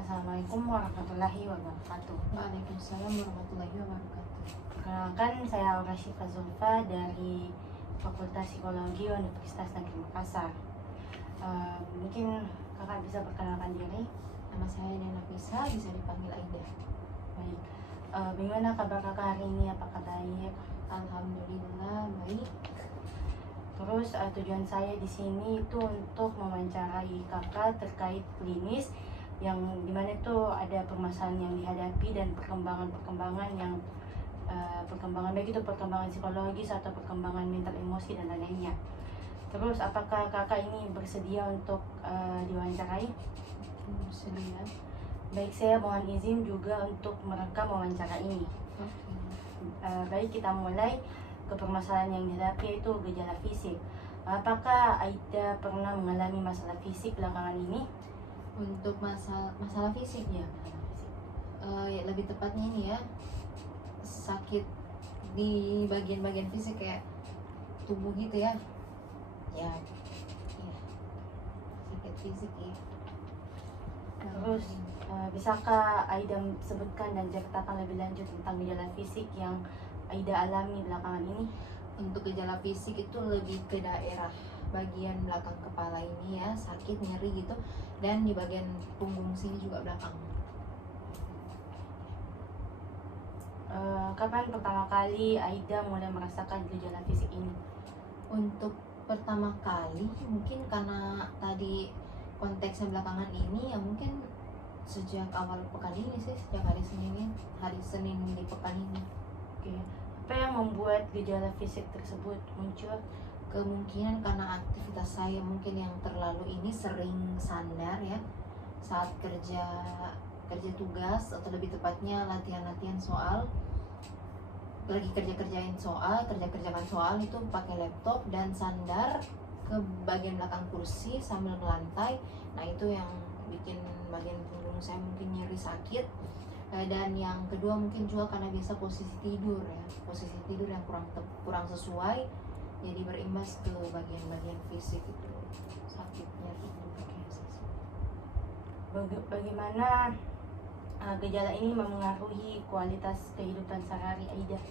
Assalamualaikum warahmatullahi wabarakatuh. Waalaikumsalam warahmatullahi wabarakatuh. Perkenalkan, saya Aura Syifa Zulfa dari Fakultas Psikologi Universitas Negeri Makassar. Mungkin kakak bisa perkenalkan diri. Nama saya Nena Pisa, bisa dipanggil Aida. Baik. Bagaimana kabar kakak hari ini? Apakah baik? Alhamdulillah baik. Terus tujuan saya di sini itu untuk mewawancarai kakak terkait klinis yang dimana itu ada permasalahan yang dihadapi dan perkembangan yang perkembangan baik itu perkembangan psikologis atau perkembangan mental emosi dan lain-lainnya. Terus apakah kakak ini bersedia untuk diwawancarai? Bersedia. Baik, saya mohon izin juga untuk merekam wawancara ini. Baik, kita mulai ke permasalahan yang dihadapi yaitu gejala fisik. Apakah Aida pernah mengalami masalah fisik belakangan ini? Untuk masalah fisik Ya, ya lebih tepatnya ini ya, sakit di bagian-bagian fisik kayak tubuh gitu ya. Ya, sakit fisik ya. Terus bisakah Aida sebutkan dan ceritakan lebih lanjut tentang gejala fisik yang Aida alami belakangan ini? Untuk gejala fisik itu lebih ke daerah bagian belakang kepala ini ya, sakit nyeri gitu, dan di bagian punggung sini juga belakang. Kapan pertama kali Aida mulai merasakan gejala fisik ini? Untuk pertama kali mungkin karena tadi konteksnya belakangan ini ya, mungkin sejak awal pekan ini sih, sejak hari Senin di pekan ini. Oke. Apa yang membuat gejala fisik tersebut muncul? Kemungkinan karena aktivitas saya mungkin yang terlalu ini sering sandar ya, saat kerja tugas atau lebih tepatnya latihan soal, lagi kerjakan soal itu pakai laptop dan sandar ke bagian belakang kursi sambil melantai. Nah itu yang bikin bagian punggung saya mungkin nyeri sakit. Dan yang kedua mungkin juga karena biasa posisi tidur yang kurang sesuai, jadi berimbas ke bagian-bagian fisik itu sakitnya itu. Bagaimana gejala ini memengaruhi kualitas kehidupan sehari-hari Aida?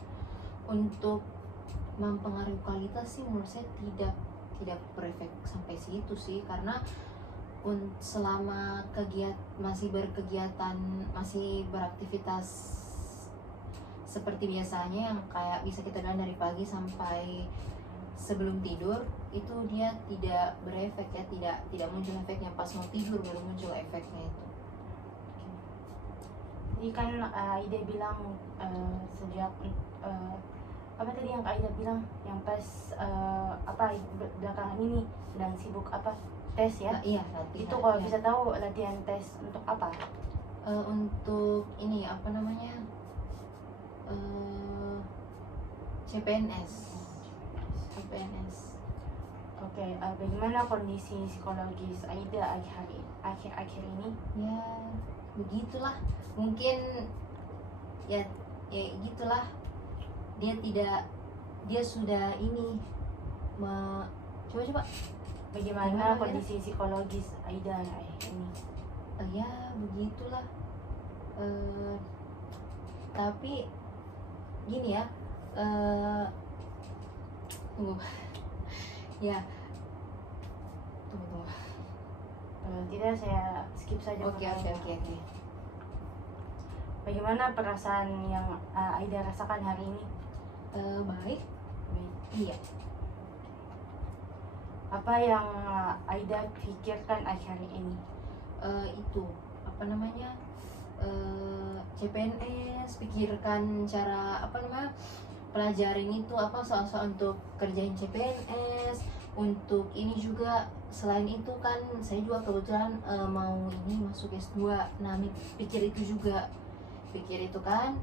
Untuk mempengaruhi kualitas sih menurut saya tidak berefek sampai situ sih, karena selama masih beraktivitas seperti biasanya yang kayak bisa kita bilang dari pagi sampai sebelum tidur, itu dia tidak berefek ya, tidak muncul efeknya. Pas mau tidur baru muncul efeknya itu. Jadi kan Aida bilang sejak apa tadi yang Aida bilang yang pas belakangan ini sedang sibuk tes ya? Iya, latihan. Itu kalau ya. bisa tahu latihan tes untuk apa? Untuk ini apa namanya, CPNS. Oke, bagaimana kondisi psikologis Aida akhir-akhir ini? Ya begitulah, mungkin ya gitulah, dia sudah ini coba Bagaimana kondisi psikologis Aida ini? Ya begitulah. Tapi gini ya, tunggu ya, tunggu. Tidak, saya skip saja. Oke. Bagaimana perasaan yang Aida rasakan hari ini? Baik. Iya. Apa yang Aida pikirkan akhir ini? Itu apa namanya, CPNS, pikirkan cara pelajarin itu soal-soal untuk kerjain CPNS. Untuk ini juga, selain itu kan saya juga kebetulan mau ini masuk S2. Nah pikir itu kan.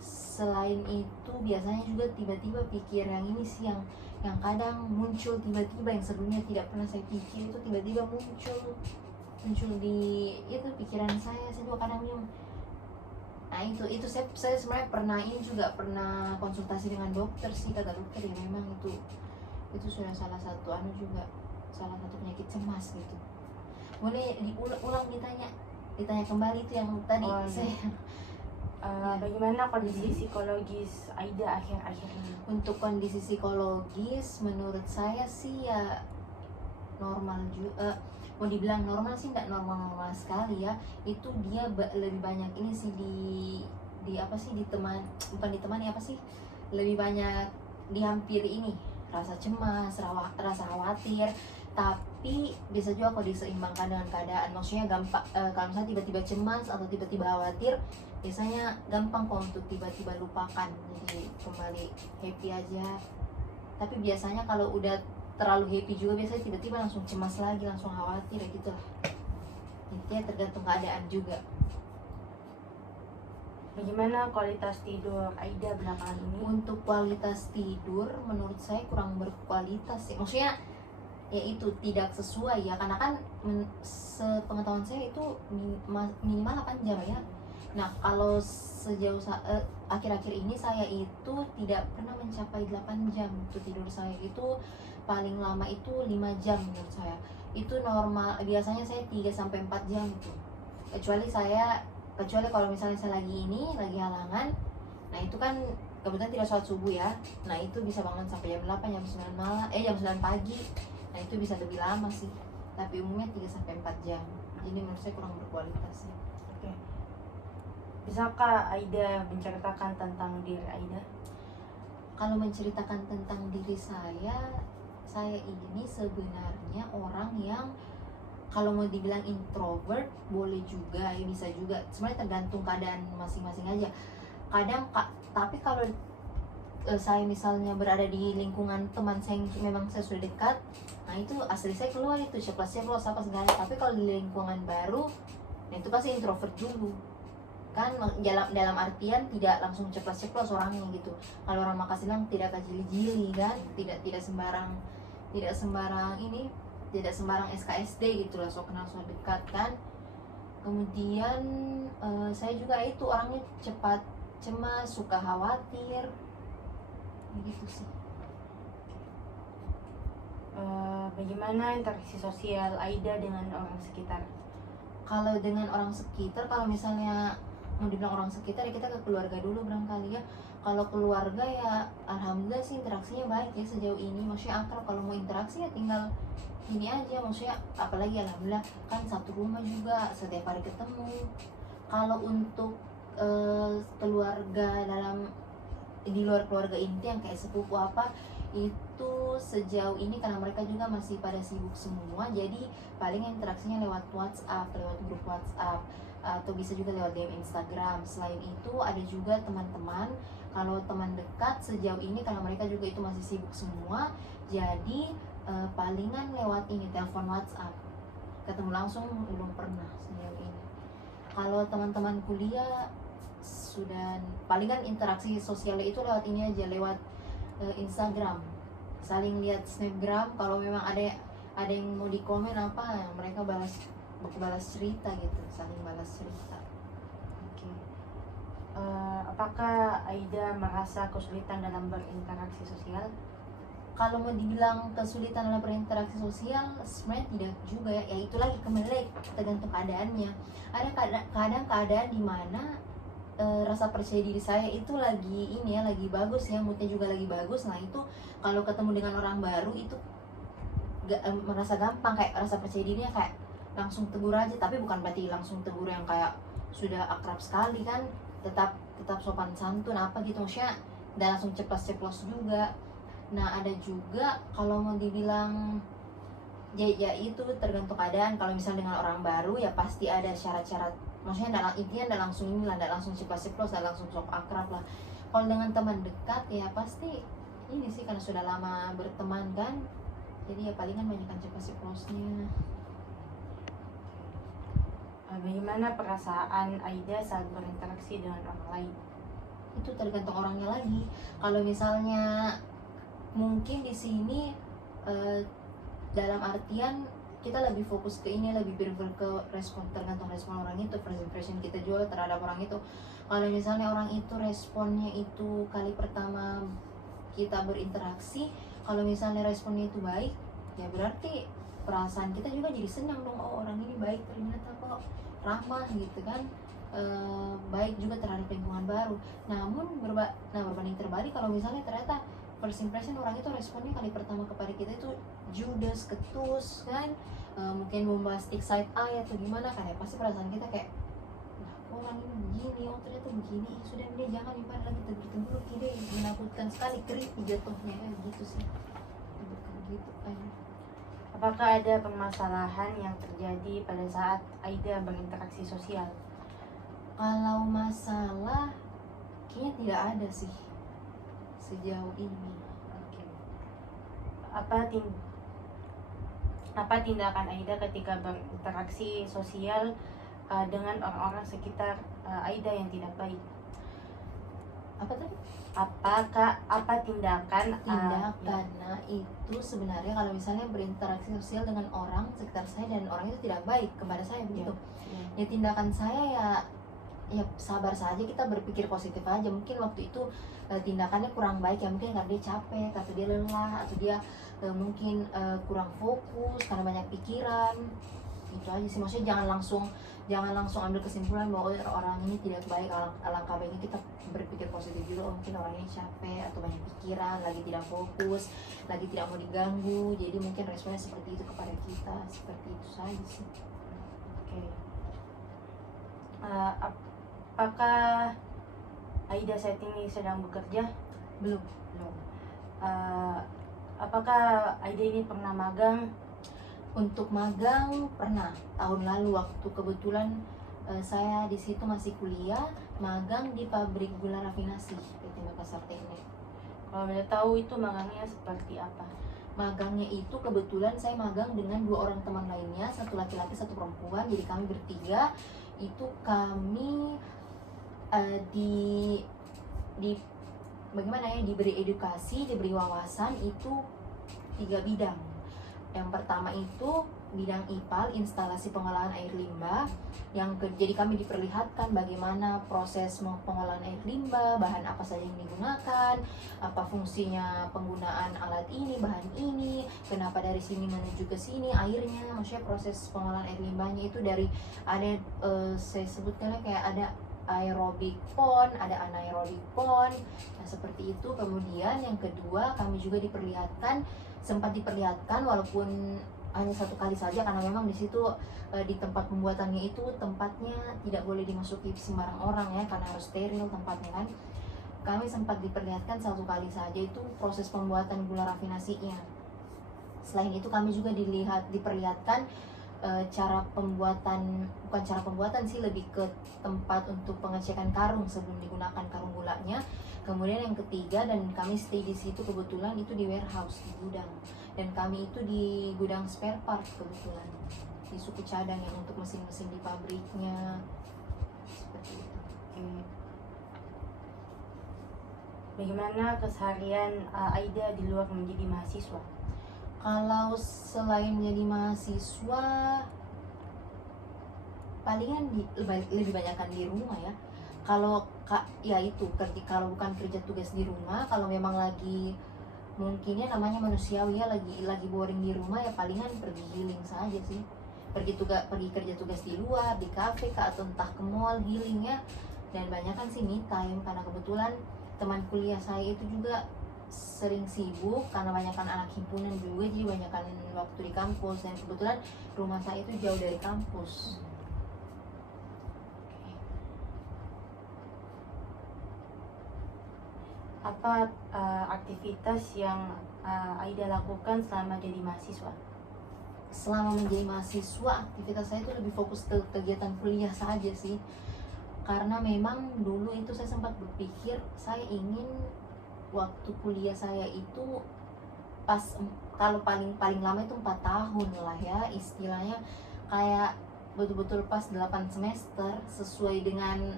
Selain itu biasanya juga tiba-tiba pikir yang ini sih, yang kadang muncul tiba-tiba, yang sebelumnya tidak pernah saya pikir itu tiba-tiba muncul di itu pikiran saya juga kadang bingung. Nah itu saya sebenarnya pernah konsultasi dengan dokter sih, kata dokter ya memang itu sudah salah satu penyakit cemas gitu. Boleh diulang ditanya ditanya kembali itu yang tadi Oh, iya. saya. Bagaimana kondisi psikologis Aida akhir-akhir ini? Untuk kondisi psikologis menurut saya sih ya normal juga, mau dibilang normal sih nggak normal sekali ya. Itu dia lebih banyak ini sih di apa sih, bukan ditemani apa sih, lebih banyak dihampiri ini rasa cemas, rasa khawatir. Tapi bisa juga kalau diseimbangkan dengan keadaan, maksudnya gampang, kalau misalnya tiba-tiba cemas atau tiba-tiba khawatir, biasanya gampang kok untuk tiba-tiba lupakan, jadi kembali happy aja. Tapi biasanya kalau udah terlalu happy juga biasanya tiba-tiba langsung cemas lagi, langsung khawatir ya gitu lah. Intinya tergantung keadaan juga. Bagaimana kualitas tidur Aida belakangan ini? Untuk kualitas tidur menurut saya kurang berkualitas ya, maksudnya ya itu tidak sesuai ya, karena kan sepengetahuan saya itu minimal 8 jam ya. Nah kalau sejauh akhir-akhir ini saya itu tidak pernah mencapai 8 jam untuk tidur saya. Itu paling lama itu 5 jam menurut saya. Itu normal, biasanya saya 3-4 jam gitu. Kecuali kalau misalnya saya lagi halangan, nah itu kan kebetulan tidak sholat subuh ya, nah itu bisa bangun sampai jam 8, jam 9 malam, jam 9 pagi, nah itu bisa lebih lama sih, tapi umumnya 3-4 jam, jadi menurut saya kurang berkualitas ya. Oke. Bisakah Aida menceritakan tentang diri Aida? Kalau menceritakan tentang diri saya ini sebenarnya orang yang kalau mau dibilang introvert boleh juga ya, bisa juga, sebenarnya tergantung keadaan masing-masing aja. Tapi kalau saya misalnya berada di lingkungan teman saya yang memang saya sudah dekat, nah itu asli saya keluar itu ceplos apa segala. Tapi kalau di lingkungan baru, nah itu pasti introvert dulu kan, dalam artian tidak langsung ceplos orangnya gitu. Kalau orang Makassar bilang tidak kajili-jili kan, tidak sembarang SKSD gitu lah, so kenal so dekat kan. Kemudian saya juga itu orangnya cepat cemas, suka khawatir gitu sih. Bagaimana interaksi sosial Aida dengan orang sekitar? Kalau dengan orang sekitar, kalau misalnya mau dibilang orang sekitar ya kita ke keluarga dulu barangkali ya. Kalau keluarga ya alhamdulillah sih interaksinya baik ya sejauh ini, maksudnya akrab. Kalau mau interaksi ya tinggal ini aja, maksudnya apalagi alhamdulillah kan satu rumah juga, setiap hari ketemu. Kalau untuk keluarga di luar keluarga inti yang kayak sepupu apa, itu sejauh ini karena mereka juga masih pada sibuk semua, jadi paling interaksinya lewat WhatsApp, lewat grup WhatsApp, atau bisa juga lewat DM Instagram. Selain itu ada juga teman-teman, kalau teman dekat sejauh ini karena mereka juga itu masih sibuk semua, jadi palingan lewat ini telepon WhatsApp. Ketemu langsung belum pernah sejauh ini. Kalau teman-teman kuliah sudah palingan interaksi sosialnya itu lewat ini aja, lewat Instagram, saling lihat snapgram. Kalau memang ada yang mau di komen apa, mereka balas cerita gitu, saling balas cerita. Oke. Apakah Aida merasa kesulitan dalam berinteraksi sosial? Kalau mau dibilang kesulitan dalam berinteraksi sosial, sebenarnya tidak juga ya. Ya itu lagi kembali tergantung keadaannya. Ada keadaan di mana rasa percaya diri saya itu lagi ini ya, lagi bagus ya, moodnya juga lagi bagus. Nah itu kalau ketemu dengan orang baru itu merasa gampang, kayak rasa percaya dirinya kayak langsung tegur aja. Tapi bukan berarti langsung tegur yang kayak sudah akrab sekali kan, tetap sopan santun apa gitu, maksudnya dan langsung ceplos juga. Nah ada juga kalau mau dibilang ya itu tergantung keadaan. Kalau misalnya dengan orang baru ya pasti ada syarat-syarat, maksudnya intinya tidak langsung inilah, tidak langsung ceplos, tidak langsung sok akrab lah. Kalau dengan teman dekat ya pasti ini sih, karena sudah lama berteman kan, jadi ya palingan banyakkan ceplosnya. Bagaimana perasaan Aida saat berinteraksi dengan orang lain? Itu tergantung orangnya lagi. Kalau misalnya mungkin di sini dalam artian kita lebih fokus ke ini, lebih berpikir ke respon, tergantung respon orang itu, first impression kita juga terhadap orang itu. Kalau misalnya orang itu responnya itu kali pertama kita berinteraksi, kalau misalnya responnya itu baik, ya berarti perasaan kita juga jadi senang dong, oh orang ini baik ternyata, kok ramah gitu kan. Baik juga terhadap lingkungan baru. Berbanding terbalik kalau misalnya ternyata first impression orang itu responnya kali pertama kepada kita itu judes, ketus kan, mungkin bombastic side eye atau gimana, kayak pasti perasaan kita kayak, nah orang ini begini, oh ternyata begini, sudah dia jangan ibarat lagi tertentu dulu, ide menakutkan sekali, creepy jatuhnya kayak gitu sih. Bukan gitu kan. Apakah ada permasalahan yang terjadi pada saat Aida berinteraksi sosial? Kalau masalah kayaknya tidak ada sih sejauh ini. Oke. Apa tindakan Aida ketika berinteraksi sosial dengan orang-orang sekitar Aida yang tidak baik? Apa tadi? Apa tindakan? Nah itu sebenarnya kalau misalnya berinteraksi sosial dengan orang sekitar saya dan orang itu tidak baik kepada saya begitu. Ya tindakan saya ya sabar saja, kita berpikir positif aja. Mungkin waktu itu tindakannya kurang baik ya, mungkin karena dia capek atau dia lelah atau dia mungkin kurang fokus karena banyak pikiran. Itu aja sih, maksudnya jangan langsung ambil kesimpulan bahwa orang ini tidak baik. Alangkah baiknya kita berpikir positif juga, mungkin orang ini capek atau banyak pikiran, lagi tidak fokus, lagi tidak mau diganggu, jadi mungkin responnya seperti itu kepada kita. Seperti itu saja sih. Oke. Apakah Aida saat ini sedang bekerja? Belum. Apakah Aida ini pernah magang? Untuk magang pernah tahun lalu, waktu kebetulan saya di situ masih kuliah, magang di pabrik gula rafinasi PT Makassar Teknik. Kalau boleh tahu itu magangnya seperti apa? Magangnya itu kebetulan saya magang dengan 2 orang teman lainnya, satu laki-laki satu perempuan, jadi kami bertiga. Itu kami bagaimana ya, diberi edukasi, diberi wawasan itu 3 bidang. Yang pertama itu bidang IPAL, instalasi pengolahan air limbah. Jadi kami diperlihatkan bagaimana proses pengolahan air limbah, bahan apa saja yang digunakan, apa fungsinya penggunaan alat ini, bahan ini, kenapa dari sini menuju ke sini airnya. Maksudnya proses pengolahan air limbahnya itu dari ada saya sebutkannya kayak ada aerobik pond, ada anaerobik pond. Nah, seperti itu. Kemudian yang kedua kami juga sempat diperlihatkan walaupun hanya 1 kali saja, karena memang di situ di tempat pembuatannya itu tempatnya tidak boleh dimasuki sembarang orang ya, karena harus steril tempatnya kan. Kami sempat diperlihatkan 1 kali saja itu proses pembuatan gula rafinasinya. Selain itu kami juga diperlihatkan bukan cara pembuatan sih, lebih ke tempat untuk pengecekan karung sebelum digunakan karung gulanya. Kemudian yang ketiga, dan kami stay di situ kebetulan itu di warehouse, di gudang, dan kami itu di gudang spare part kebetulan, di suku cadang yang untuk mesin-mesin di pabriknya seperti itu. Bagaimana keseharian Aida di luar menjadi mahasiswa? Kalau selain menjadi mahasiswa, palingan lebih banyakkan di rumah ya. Kalau ya itu kalau bukan kerja tugas di rumah, kalau memang lagi mungkinnya namanya manusiawi ya, lagi boring di rumah ya palingan pergi healing saja sih. Pergi kerja tugas di luar, di kafe atau entah ke mall healing ya. Dan banyakkan sih me time, karena kebetulan teman kuliah saya itu juga sering sibuk karena banyakkan anak himpunan juga, jadi banyakkan waktu di kampus, dan kebetulan rumah saya itu jauh dari kampus. Apa aktivitas yang Aida lakukan selama jadi mahasiswa? Selama menjadi mahasiswa, aktivitas saya itu lebih fokus ke kegiatan kuliah saja sih. Karena memang dulu itu saya sempat berpikir saya ingin waktu kuliah saya itu kalau paling lama itu 4 tahun lah ya istilahnya, kayak betul-betul pas 8 semester sesuai dengan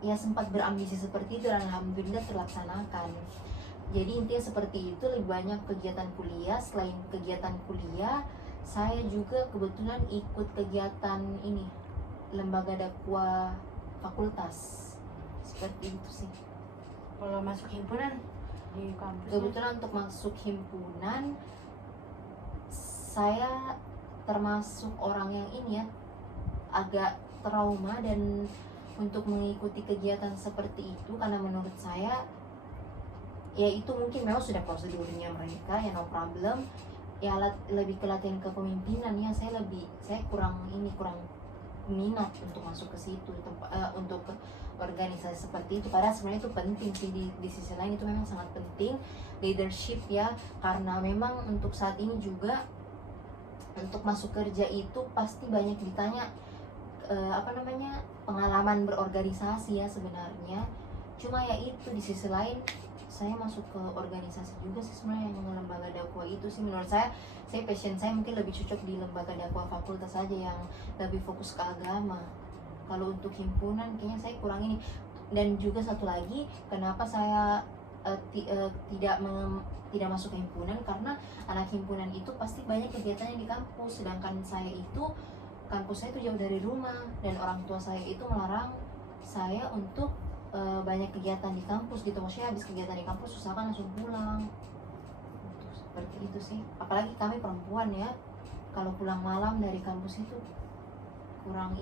ya sempat berambisi seperti itu, dan alhamdulillah terlaksanakan. Jadi intinya seperti itu, lebih banyak kegiatan kuliah. Selain kegiatan kuliah, saya juga kebetulan ikut kegiatan ini, lembaga dakwah fakultas, seperti itu sih. Kalau masuk himpunan di kampus? Kebetulan untuk masuk himpunan saya termasuk orang yang ini ya, agak trauma dan untuk mengikuti kegiatan seperti itu, karena menurut saya ya itu mungkin memang sudah prosedurnya mereka ya, no problem ya, lebih ke latihan kepemimpinan ya. Saya kurang minat untuk masuk ke situ, untuk ke organisasi seperti itu. Padahal sebenarnya itu penting sih, di sisi lain itu memang sangat penting leadership ya, karena memang untuk saat ini juga untuk masuk kerja itu pasti banyak ditanya pengalaman berorganisasi ya sebenarnya. Cuma ya itu, di sisi lain saya masuk ke organisasi juga sih sebenarnya, yang lembaga dakwah itu sih menurut saya passion saya mungkin lebih cocok di lembaga dakwah fakultas saja yang lebih fokus ke agama. Kalau untuk himpunan kayaknya saya kurang ini. Dan juga satu lagi, kenapa saya tidak masuk ke himpunan, karena anak himpunan itu pasti banyak kegiatannya di kampus, sedangkan saya itu kampus saya itu jauh dari rumah, dan orang tua saya itu melarang saya untuk banyak kegiatan di kampus gitu. Maksudnya habis kegiatan di kampus usahakan langsung pulang. Seperti itu sih. Apalagi kami perempuan ya, kalau pulang malam dari kampus itu kurang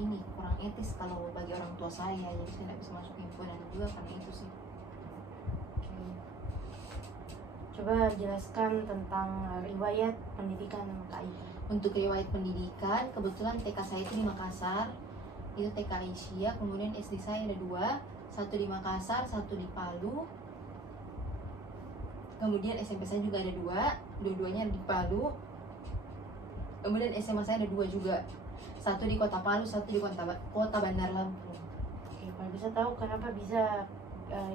etis kalau bagi orang tua saya. Jadi saya tidak bisa masuk himpunan juga karena itu sih. Coba jelaskan tentang riwayat pendidikan Kak Ida. Untuk riwayat pendidikan, kebetulan TK saya itu di Makassar, itu TK Asia. Kemudian SD saya ada 2, satu di Makassar, satu di Palu. Kemudian SMP saya juga ada 2, dua-duanya di Palu. Kemudian SMA saya ada 2 juga, satu di Kota Palu, satu di Kota Bandar Lampung. Oke, kalau bisa tahu kenapa bisa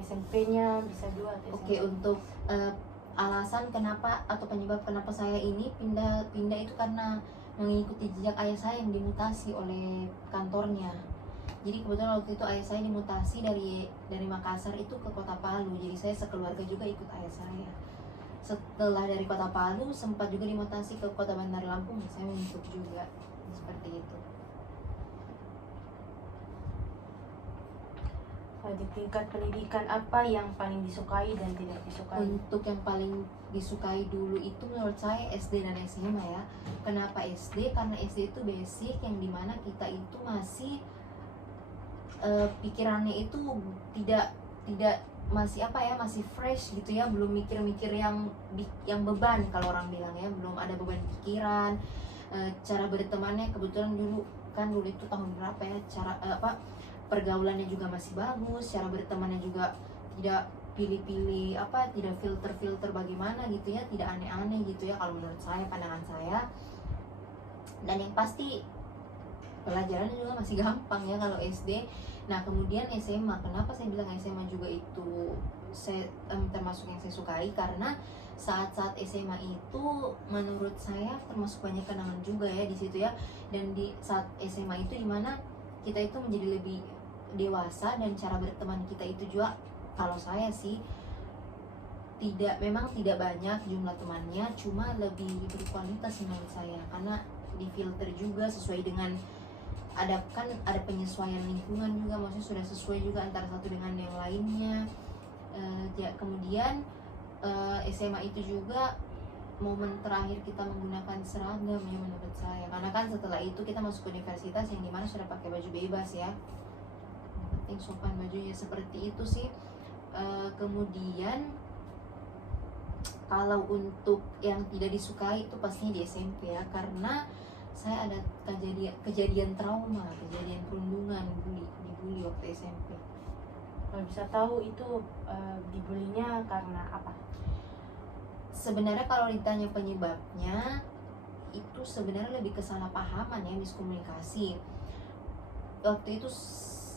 SMP-nya bisa 2 atau Oke, untuk alasan kenapa atau penyebab kenapa saya ini pindah itu karena mengikuti jejak ayah saya yang dimutasi oleh kantornya. Jadi kebetulan waktu itu ayah saya dimutasi dari Makassar itu ke Kota Palu. Jadi saya sekeluarga juga ikut ayah saya. Setelah dari Kota Palu sempat juga dimutasi ke Kota Bandar Lampung, saya mengikut juga. Seperti itu. di tingkat pendidikan apa yang paling disukai dan tidak disukai? Untuk yang paling disukai dulu itu menurut saya SD dan SMA ya. Kenapa SD? Karena SD itu basic yang dimana kita itu masih pikirannya itu tidak masih fresh gitu ya, belum mikir-mikir yang beban kalau orang bilang ya, belum ada beban pikiran. Cara bertemannya kebetulan dulu itu tahun berapa ya, pergaulannya juga masih bagus, cara bertemannya juga tidak pilih-pilih tidak filter bagaimana gitu ya, tidak aneh-aneh gitu ya kalau menurut saya, pandangan saya. Dan yang pasti pelajarannya juga masih gampang ya kalau SD. Nah kemudian SMA, kenapa saya bilang SMA juga itu saya termasuk yang saya sukai, karena saat-saat SMA itu menurut saya termasuk banyak kenangan juga ya di situ ya. Dan di saat SMA itu dimana kita itu menjadi lebih dewasa, dan cara berteman kita itu juga kalau saya sih memang tidak banyak jumlah temannya, cuma lebih berkualitas menurut saya, karena difilter juga sesuai dengan ada penyesuaian lingkungan juga, maksudnya sudah sesuai juga antara satu dengan yang lainnya. Kemudian SMA itu juga momen terakhir kita menggunakan seragam ya menurut saya, karena kan setelah itu kita masuk ke universitas yang dimana sudah pakai baju bebas ya, yang penting sopan bajunya, seperti itu sih. Kemudian kalau untuk yang tidak disukai itu pastinya di SMP ya, karena saya ada kejadian trauma, kejadian perundungan, dibully waktu SMP. Kalau bisa tahu itu dibulinya karena apa? Sebenarnya kalau ditanya penyebabnya itu sebenarnya lebih kesalahpahaman ya, miskomunikasi. Waktu itu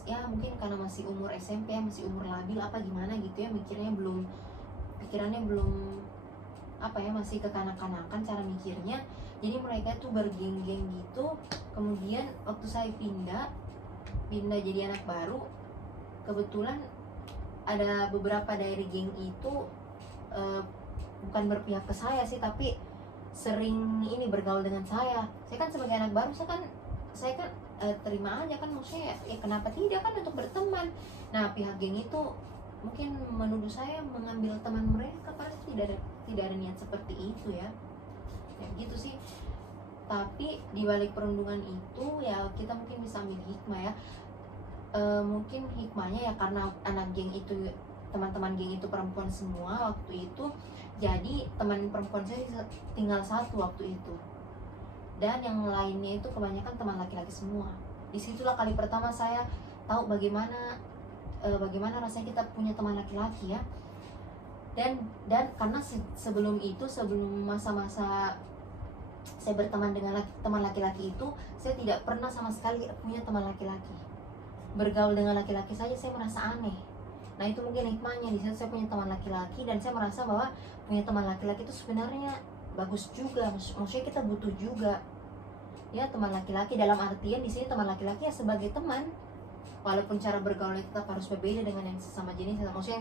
ya mungkin karena masih umur SMP ya, masih umur labil apa gimana gitu ya, pikirannya belum masih kekanak-kanakan cara mikirnya. Jadi mereka tuh bergeng-geng gitu. Kemudian waktu saya pindah jadi anak baru, kebetulan ada beberapa dari geng itu bukan berpihak ke saya sih, tapi sering ini bergaul dengan saya. Saya kan sebagai anak baru, saya kan terima aja kan, maksudnya ya kenapa tidak kan untuk berteman. Nah pihak geng itu mungkin menuduh saya mengambil teman mereka, padahal tidak ada niat seperti itu ya. Ya gitu sih. Tapi di balik perundungan itu ya kita mungkin bisa ambil hikmah ya. Mungkin hikmahnya ya karena anak geng itu, teman-teman geng itu perempuan semua waktu itu, jadi teman perempuan saya tinggal satu waktu itu, dan yang lainnya itu kebanyakan teman laki-laki semua. Disitulah kali pertama saya tahu bagaimana rasanya kita punya teman laki-laki ya. Dan karena sebelum itu, sebelum masa-masa saya berteman dengan teman laki-laki itu, saya tidak pernah sama sekali punya teman laki-laki. Bergaul dengan laki-laki saja saya merasa aneh. Nah itu mungkin hikmahnya, di saat saya punya teman laki-laki dan saya merasa bahwa punya teman laki-laki itu sebenarnya bagus juga, maksudnya kita butuh juga ya teman laki-laki, dalam artian di sini teman laki-laki ya sebagai teman, walaupun cara bergaulnya tetap harus berbeda dengan yang sesama jenis, maksudnya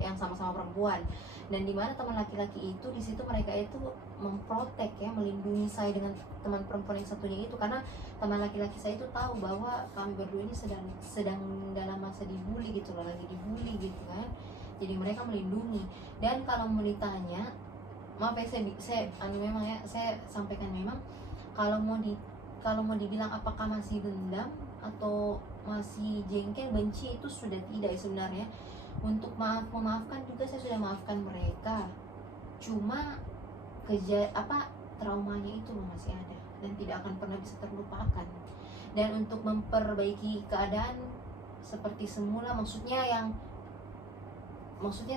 yang sama-sama perempuan. Dan dimana teman laki-laki itu di situ mereka itu memprotek ya, melindungi saya dengan teman perempuan yang satunya itu, karena teman laki-laki saya itu tahu bahwa kami berdua ini sedang dalam masa dibully gitu loh, lagi dibully gitu kan. Jadi mereka melindungi. Dan kalau mau ditanya, maaf ya memang ya saya sampaikan, memang kalau mau dibilang apakah masih dendam atau masih jengkel, benci, itu sudah tidak sebenarnya. Untuk memaafkan juga saya sudah maafkan mereka, cuma traumanya itu masih ada dan tidak akan pernah bisa terlupakan. Dan untuk memperbaiki keadaan seperti semula, maksudnya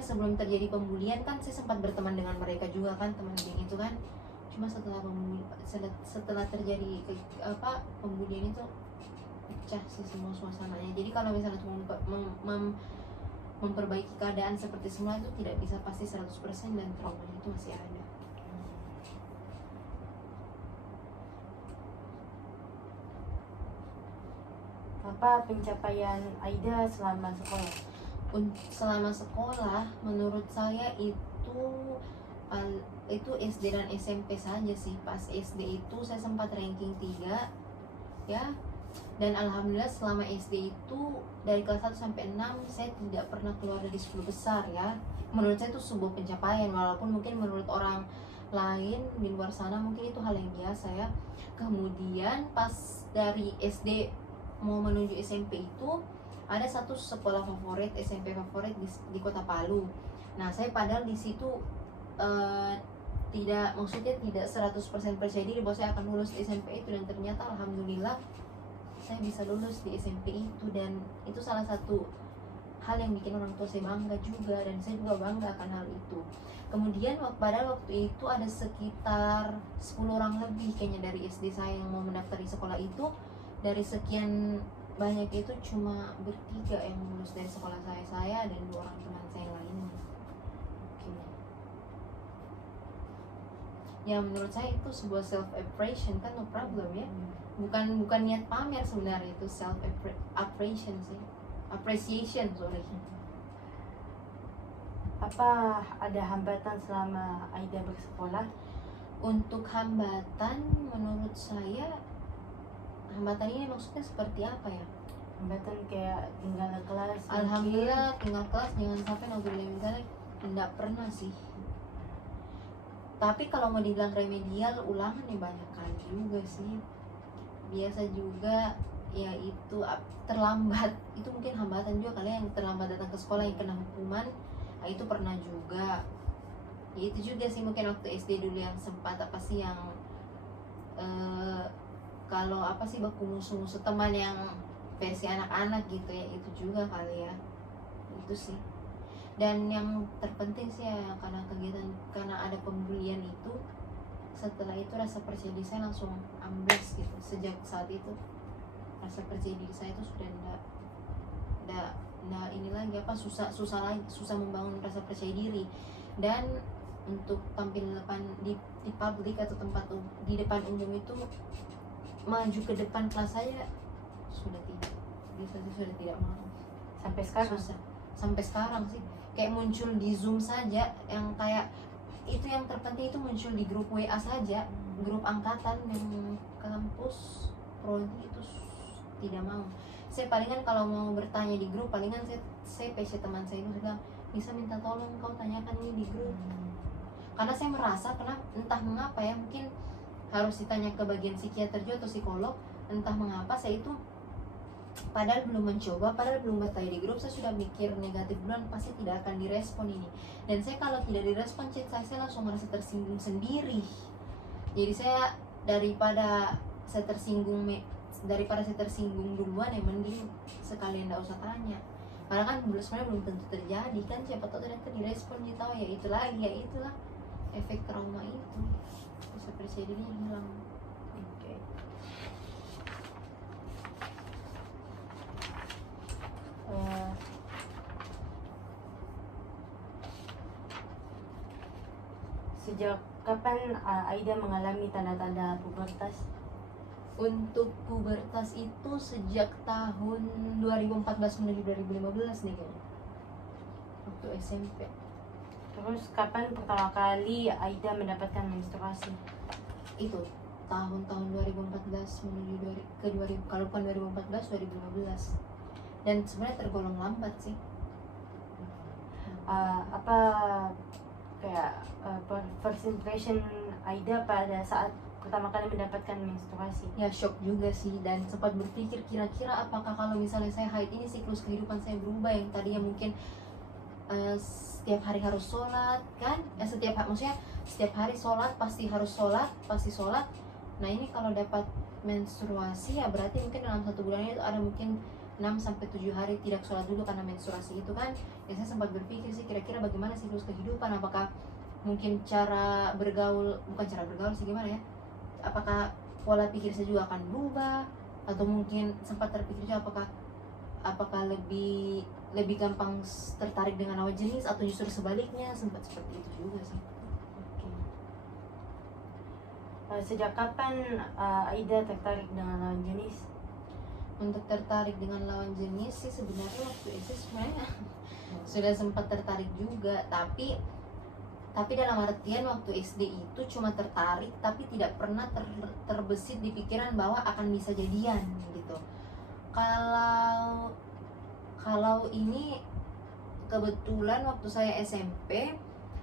sebelum terjadi pembulian kan saya sempat berteman dengan mereka juga kan, teman geng itu kan. Cuma setelah terjadi pembulian itu pecah sih semua suasananya. Jadi kalau misalnya cuma memperbaiki keadaan seperti semula itu tidak bisa pasti 100%, dan traumanya itu masih ada. Apa pencapaian Aida selama sekolah? Selama sekolah menurut saya itu SD dan SMP saja sih. Pas SD itu saya sempat ranking 3 ya. Dan alhamdulillah selama SD itu dari kelas 1 sampai 6 saya tidak pernah keluar dari 10 besar ya. Menurut saya itu sebuah pencapaian, walaupun mungkin menurut orang lain di luar sana mungkin itu hal yang biasa ya. Kemudian pas dari SD mau menuju SMP itu ada satu sekolah favorit, SMP favorit di Kota Palu. Nah saya padahal di situ tidak 100% percaya diri bahwa saya akan lulus di SMP itu, dan ternyata alhamdulillah saya bisa lulus di SMP itu. Dan itu salah satu hal yang bikin orang tua saya bangga juga, dan saya juga bangga akan hal itu. Kemudian padahal waktu itu ada sekitar 10 orang lebih kayaknya dari SD saya yang mau mendaftar di sekolah itu. Dari sekian banyak itu cuma bertiga yang lulus dari sekolah saya dan 2 orang teman saya lainnya. Ya menurut saya itu sebuah self appreciation kan, no problem ya. Bukan niat pamer sebenarnya, itu self appreciation sih, sorry. Apa ada hambatan selama Aida bersekolah? Untuk hambatan, menurut saya hambatan ini maksudnya seperti apa ya? Hambatan kayak tinggal kelas? Alhamdulillah tinggal kelas jangan sampai misalnya tidak pernah sih. Tapi kalau mau dibilang remedial, ulangan ya banyak kali juga sih. Biasa juga ya itu terlambat, itu mungkin hambatan juga kali, yang terlambat datang ke sekolah yang kena hukuman. Nah, itu pernah juga ya, itu juga sih mungkin waktu SD dulu yang sempat kalau baku musuh teman yang versi anak-anak gitu ya, itu juga kali ya, itu sih. Dan yang terpenting sih ya, karena ada pembulian itu, setelah itu rasa percaya diri saya langsung ambles gitu. Sejak saat itu rasa percaya diri saya itu sudah enggak ini lagi susah membangun rasa percaya diri. Dan untuk tampil di publik atau di depan umum itu, maju ke depan kelas saya sudah tidak mau. Sampai sekarang? Susah. Sampai sekarang sih, kayak muncul di Zoom saja, yang kayak itu yang terpenting itu muncul di grup WA saja, grup angkatan yang kampus prodi itu tidak mau. Saya palingan kalau mau bertanya di grup, palingan saya PC teman saya itu bilang, bisa minta tolong kau tanyakan ini di grup. Karena saya merasa entah mengapa ya, mungkin harus ditanya ke bagian psikiater juga atau psikolog, entah mengapa saya itu padahal belum mencoba, padahal belum bertanya di grup, saya sudah mikir negatif duluan, pasti tidak akan direspon ini. Dan saya kalau tidak direspon chat saya langsung merasa tersinggung sendiri. Jadi saya daripada saya tersinggung duluan, ya mending sekalian tidak usah tanya. Karena kan sebenarnya belum tentu terjadi kan, siapa tahu ternyata direspon gitu, ya itu lagi, ya itulah efek trauma itu, bisa percaya diri hilang. Oke. Sejak kapan Aida mengalami tanda-tanda pubertas? Untuk pubertas itu sejak tahun 2014 menuju 2015 nih kayaknya, waktu SMP. Terus kapan pertama kali Aida mendapatkan menstruasi? Itu tahun-tahun 2014 menuju ke 2000, kalau bukan 2014 2015. Dan sebenarnya tergolong lambat sih. Apa kayak first impression Aida pada saat pertama kali mendapatkan menstruasi? Ya shock juga sih, dan sempat berpikir kira-kira apakah kalau misalnya saya haid ini siklus kehidupan saya berubah, yang tadinya mungkin setiap hari harus sholat kan, maksudnya setiap hari sholat pasti sholat. Nah ini kalau dapat menstruasi ya berarti mungkin dalam 1 bulan itu ada mungkin 6-7 hari tidak sholat dulu karena menstruasi itu kan. Ya saya sempat berpikir sih kira-kira bagaimana siklus kehidupan, apakah mungkin bukan cara bergaul sih, gimana ya, apakah pola pikir saya juga akan berubah, atau mungkin sempat terpikir juga apakah lebih gampang tertarik dengan lawan jenis atau justru sebaliknya, sempat seperti itu juga sih. Oke. Sejak kapan Aida tertarik dengan lawan jenis? Untuk tertarik dengan lawan jenis sih sebenarnya waktu SD sebenarnya sudah sempat tertarik juga, tapi dalam artian waktu SD itu cuma tertarik tapi tidak pernah terbesit di pikiran bahwa akan bisa jadian gitu. Kalau ini kebetulan waktu saya SMP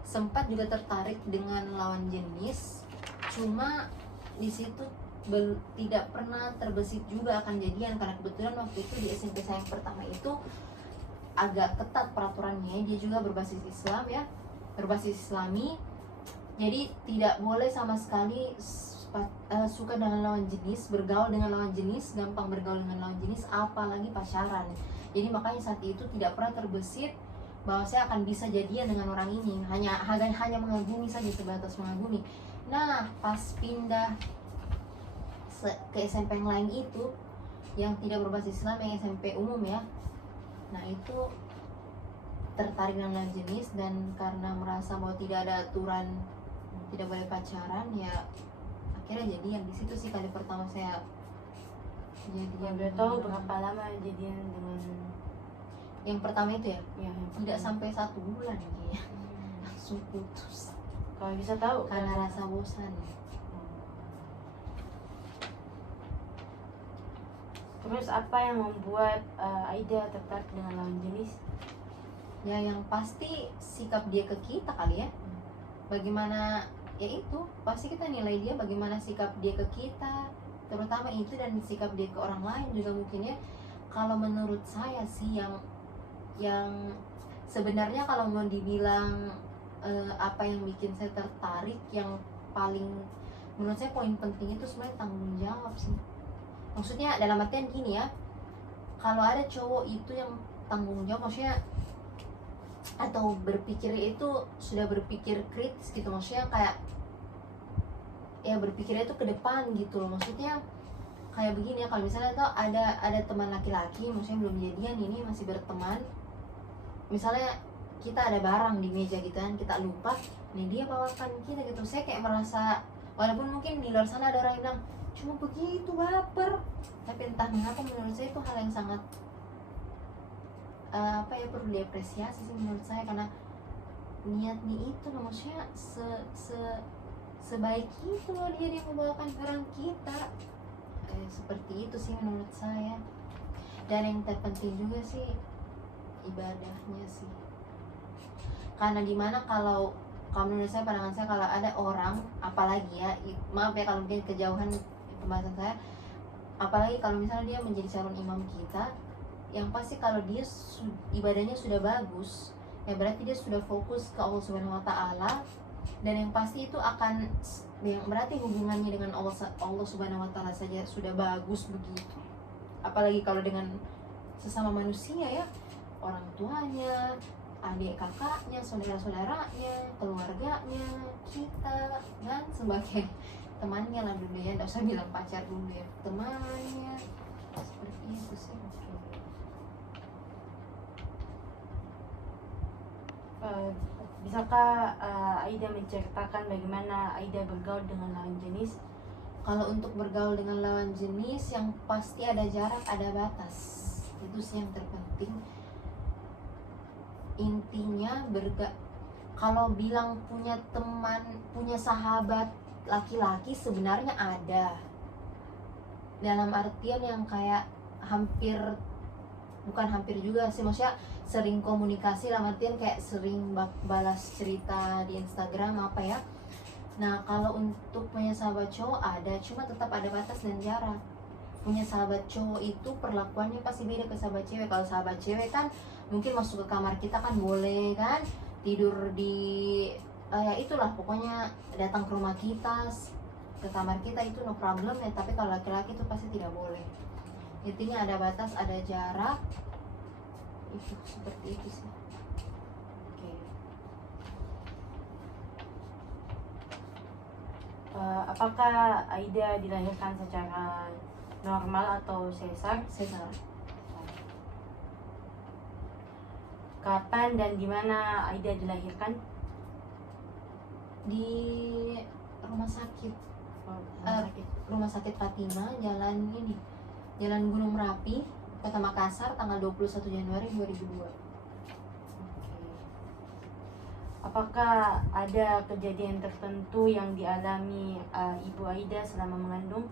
sempat juga tertarik dengan lawan jenis, cuma di situ tidak pernah terbesit juga akan jadian, karena kebetulan waktu itu di SMP saya yang pertama itu agak ketat peraturannya, dia juga berbasis Islam ya, berbasis Islami, jadi tidak boleh sama sekali suka dengan lawan jenis, bergaul dengan lawan jenis, gampang bergaul dengan lawan jenis, apalagi pacaran. Jadi makanya saat itu tidak pernah terbesit bahwa saya akan bisa jadian dengan orang ini, hanya mengagumi saja, sebatas mengagumi. Nah pas pindah ke SMP yang lain itu, yang tidak berbasis Islam, yang SMP umum ya, nah itu tertarik dengan lawan jenis, dan karena merasa bahwa tidak ada aturan, tidak boleh pacaran, ya akhirnya jadian. Di situ sih kali pertama saya jadian. Udah tahu berapa lama jadian dengan yang pertama itu ya? Ya, Tidak sampai 1 bulan kayaknya, langsung putus kalau bisa tahu karena rasa bosan. Terus apa yang membuat Aida tertarik dengan lawan jenis? Ya yang pasti sikap dia ke kita kali ya, bagaimana, ya itu pasti kita nilai dia bagaimana sikap dia ke kita, terutama itu, dan sikap dia ke orang lain juga mungkin ya. Kalau menurut saya sih yang sebenarnya kalau mau dibilang apa yang bikin saya tertarik, yang paling menurut saya poin penting itu sebenarnya tanggung jawab sih. Maksudnya dalam artian gini ya, kalau ada cowok itu yang tanggung jawab, maksudnya atau berpikir itu sudah berpikir kritis gitu, maksudnya kayak ya berpikirnya itu ke depan gitu loh. Maksudnya kayak begini ya, kalau misalnya tuh ada teman laki-laki, maksudnya belum jadian, ini masih berteman, misalnya kita ada barang di meja gitu kan, kita lupa, nih dia bawakan kita gitu, saya kayak merasa, walaupun mungkin di luar sana ada orang yang bilang cuma begitu baper, tapi entah mengapa menurut saya itu hal yang sangat perlu diapresiasi sih menurut saya, karena niatnya itu loh, maksudnya sebaik itu loh dia membawakan barang kita, seperti itu sih menurut saya. Dan yang terpenting juga sih ibadahnya sih, karena dimana kalau kalau menurut saya, pandangan saya, kalau ada orang, apalagi ya, maaf ya kalau mungkin kejauhan pembahasan saya, apalagi kalau misalnya dia menjadi calon imam kita, yang pasti kalau dia ibadahnya sudah bagus, ya berarti dia sudah fokus ke Allah Subhanahu Wa Taala, dan yang pasti itu akan, yang berarti hubungannya dengan Allah Subhanahu Wa Taala saja sudah bagus begitu, apalagi kalau dengan sesama manusia ya, orang tuanya, adik kakaknya, saudara-saudaranya, keluarganya, kita, dan sebagai temannya lah dulu ya, nggak usah bilang pacar dulu ya, temannya, seperti itu sih. Bisakah Aida menceritakan bagaimana Aida bergaul dengan lawan jenis? Kalau untuk bergaul dengan lawan jenis, yang pasti ada jarak, ada batas, itu sih yang terpenting. Intinya kalau bilang punya teman, punya sahabat laki-laki, sebenarnya ada, dalam artian yang kayak bukan hampir juga sih, maksudnya sering komunikasi, dalam artian kayak sering balas cerita di Instagram apa ya. Nah kalau untuk punya sahabat cowok ada, cuma tetap ada batas dan jarak. Punya sahabat cowok itu perlakuannya pasti beda ke sahabat cewek. Kalau sahabat cewek kan mungkin masuk ke kamar kita kan boleh kan, tidur di ya itulah pokoknya, datang ke rumah kita, ke kamar kita, itu no problem ya. Tapi kalau laki-laki itu pasti tidak boleh. Intinya ada batas, ada jarak, itu seperti itu sih. Oke. Apakah Aida dilahirkan secara normal atau sesar? Sesar. Kapan dan di mana Aida dilahirkan? Di rumah sakit, Sakit. Rumah Sakit Fatima, Jalan Gunung Merapi, Kota Makassar, tanggal 21 Januari 2002. Apakah ada kejadian tertentu yang dialami Ibu Aida selama mengandung?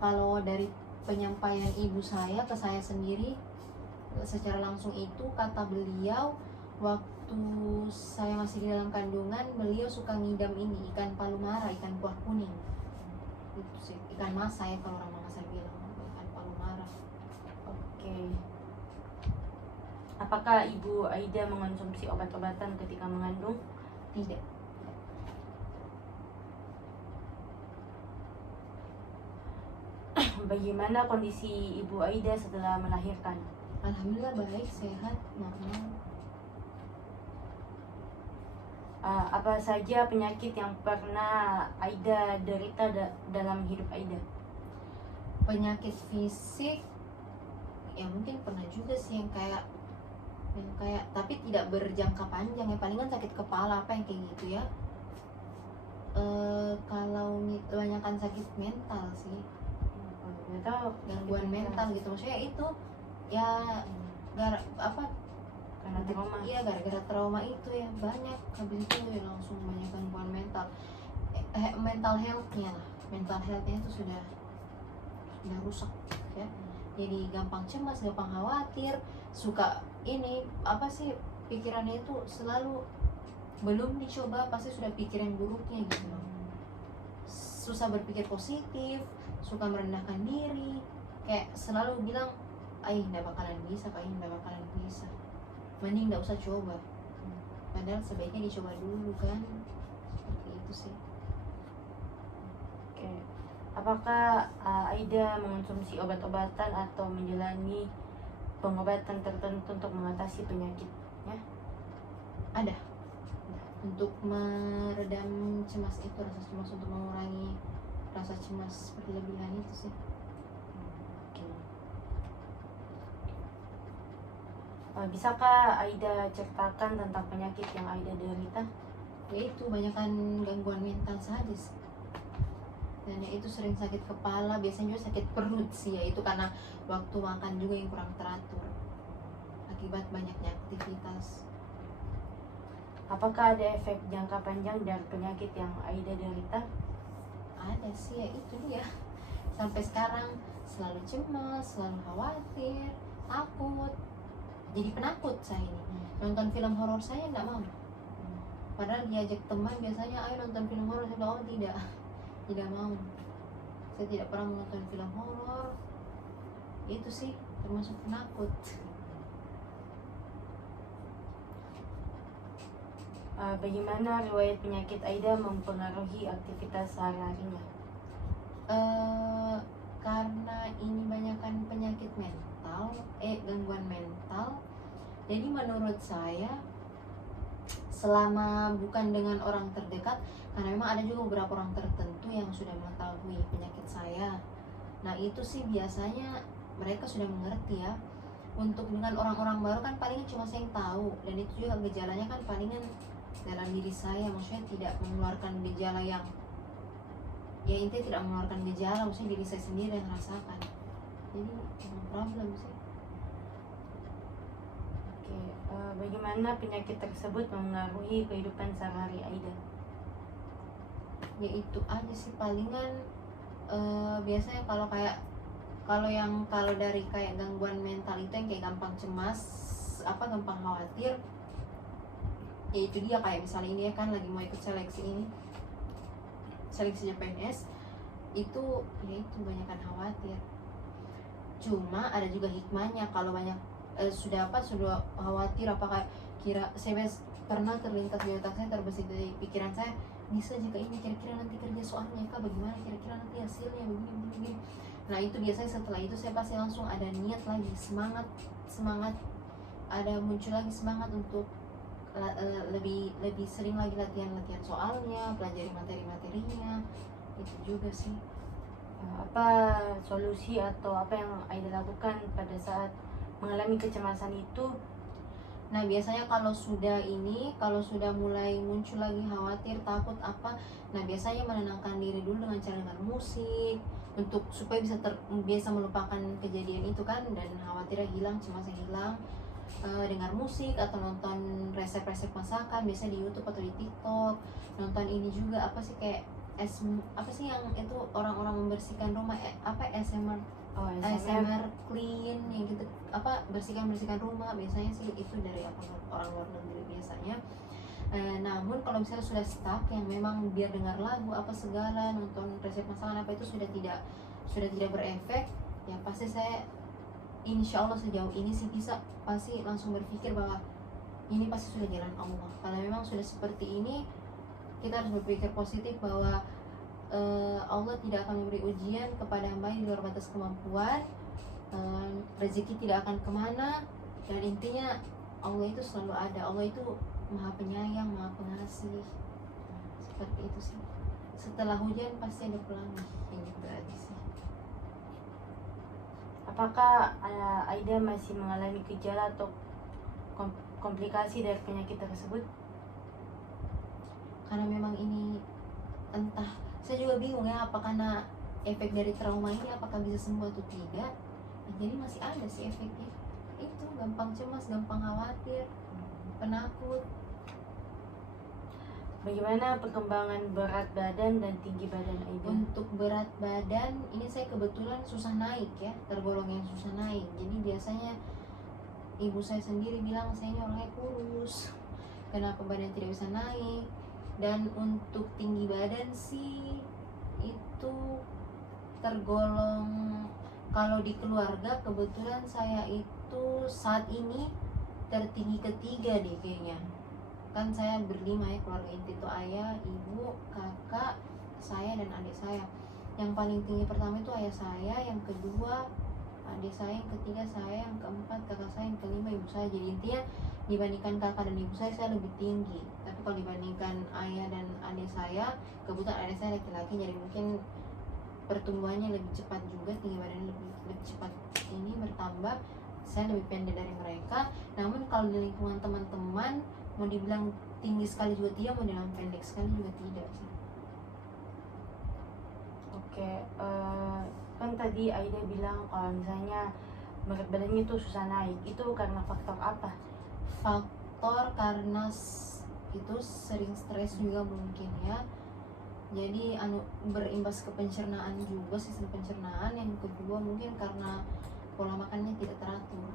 Kalau dari penyampaian ibu saya ke saya sendiri secara langsung, itu kata beliau, waktu saya masih di dalam kandungan, beliau suka ngidam ini ikan palumara, ikan kuah kuning. Itu sih, ikan masa ya kalau orang Makassar bilang, ikan palumara. Oke. Apakah Ibu Aida mengonsumsi obat-obatan ketika mengandung? Tidak. Bagaimana kondisi Ibu Aida setelah melahirkan? Alhamdulillah baik, sehat, normal. Apa saja penyakit yang pernah Aida derita dalam hidup Aida? Penyakit fisik ya mungkin pernah juga sih, yang kayak tapi tidak berjangka panjang ya, palingan sakit kepala apa yang kayak gitu ya. Kalau kebanyakan sakit mental sih, gangguan mental gitu, maksudnya itu ya Karena trauma. Iya, gara-gara trauma itu ya, banyak habis itu ya langsung banyak gangguan mental, mental healthnya itu sudah rusak ya. Jadi gampang cemas, gampang khawatir, suka ini apa sih, pikirannya itu selalu belum dicoba pasti sudah pikiran buruknya gitu loh. Susah berpikir positif, suka merendahkan diri, kayak selalu bilang nggak bakalan bisa, mending nggak usah coba, padahal sebaiknya dicoba dulu kan, seperti itu sih. Oke. Apakah Aida mengonsumsi obat-obatan atau menjalani pengobatan tertentu untuk mengatasi penyakitnya? Ada, untuk meredam cemas itu, rasa cemas, untuk mengurangi rasa cemas berlebihan itu sih. Bisakah Aida ceritakan tentang penyakit yang Aida derita? Ya itu, banyakkan gangguan mental saja sih. Dan ya itu sering sakit kepala, biasanya juga sakit perut sih ya, itu karena waktu makan juga yang kurang teratur akibat banyaknya aktivitas. Apakah ada efek jangka panjang dari penyakit yang Aida derita? Ada sih ya, itu dia. Sampai sekarang selalu cemas, selalu khawatir, takut. Jadi penakut saya ini. Nonton film horor saya nggak mau. Padahal diajak teman biasanya ayo nonton film horor, saya bilang oh tidak mau, saya tidak pernah menonton film horor. Itu sih termasuk penakut. Bagaimana riwayat penyakit Aida mempengaruhi aktivitas sehari-harinya? Karena ini banyakkan penyakit mental, gangguan mental. Jadi menurut saya selama bukan dengan orang terdekat, karena memang ada juga beberapa orang tertentu yang sudah mengetahui penyakit saya. Nah itu sih biasanya mereka sudah mengerti ya. Untuk dengan orang-orang baru kan palingan cuma saya yang tahu, dan itu juga gejalanya kan palingan dalam diri saya, maksudnya tidak mengeluarkan gejala yang ya intinya tidak mengeluarkan gejala, maksudnya diri saya sendiri yang merasakan. Jadi no problem sih. Oke, bagaimana penyakit tersebut mempengaruhi kehidupan sehari-hari Aida? Ya itu aja sih palingan biasanya kalau dari kayak gangguan mental itu yang kayak gampang cemas, gampang khawatir. Ya itu dia kayak misalnya ini ya kan lagi mau ikut seleksinya PNS, itu ya itu banyakkan khawatir. Cuma ada juga hikmahnya kalau banyak sudah khawatir, apakah saya pernah terlintas di otak saya, terbesit dari pikiran saya, bisa jika ini kira-kira nanti kerja soalnya kah bagaimana, kira-kira nanti hasilnya begini. Nah itu biasanya setelah itu saya pasti langsung ada niat lagi, semangat ada muncul lagi semangat untuk lebih sering lagi latihan soalnya, pelajari materi-materinya. Itu juga sih. Apa solusi atau apa yang Aida lakukan pada saat mengalami kecemasan itu? Nah biasanya kalau sudah mulai muncul lagi khawatir, takut nah biasanya menenangkan diri dulu dengan cara dengar musik, untuk supaya bisa melupakan kejadian itu kan, dan khawatirnya hilang, cemasnya hilang. Dengar musik atau nonton resep-resep masakan, biasanya di YouTube atau di TikTok. Nonton ini juga kayak yang itu orang-orang membersihkan rumah, ASMR. ASMR clean yang gitu, bersihkan rumah, biasanya sih itu dari orang luar negeri biasanya. Namun kalau misalnya sudah stuck yang memang biar dengar lagu segala, nonton resep masakan itu sudah tidak berefek, ya pasti saya insya Allah sejauh ini sih pasti langsung berpikir bahwa ini pasti sudah jalan Allah. Kalau memang sudah seperti ini, kita harus berpikir positif bahwa Allah tidak akan memberi ujian kepada hamba di luar batas kemampuan. Rezeki tidak akan kemana, dan intinya Allah itu selalu ada. Allah itu maha penyayang, maha pengasih. Seperti itu sih. Setelah hujan pasti ada pelangi. Ini berarti sih. Apakah Aida masih mengalami gejala atau komplikasi dari penyakit tersebut? Karena memang ini entah, saya juga bingung ya, apa karena efek dari trauma ini apakah bisa sembuh atau tidak. Jadi masih ada sih efeknya. Itu gampang cemas, gampang khawatir, penakut. Bagaimana perkembangan berat badan dan tinggi badan Aida? Untuk berat badan ini saya kebetulan susah naik ya, tergolong yang susah naik. Jadi biasanya ibu saya sendiri bilang saya ini orangnya kurus, kenapa badan tidak bisa naik. Dan untuk tinggi badan sih itu tergolong, kalau di keluarga kebetulan saya itu saat ini tertinggi ketiga deh kayaknya. Kan saya berlima ya, keluarga inti itu ayah, ibu, kakak, saya dan adik saya. Yang paling tinggi pertama itu ayah saya, yang kedua adik saya, yang ketiga saya, yang keempat kakak saya, yang kelima ibu saya. Jadi intinya dibandingkan kakak dan ibu saya lebih tinggi. Tapi kalau dibandingkan ayah dan adik saya, kebetulan adik saya laki-laki, jadi mungkin pertumbuhannya lebih cepat juga, tinggi badannya lebih cepat ini bertambah. Saya lebih pendek dari mereka. Namun kalau di lingkungan teman-teman, mau dibilang tinggi sekali juga tidak, mau dibilang pendek sekali juga tidak sih. Oke, kan tadi Aida bilang kalau misalnya berat badannya itu susah naik, itu karena faktor apa? Faktor karena itu sering stres juga mungkin ya. Jadi berimbas ke pencernaan juga, sistem pencernaan. Yang kedua mungkin karena pola makannya tidak teratur.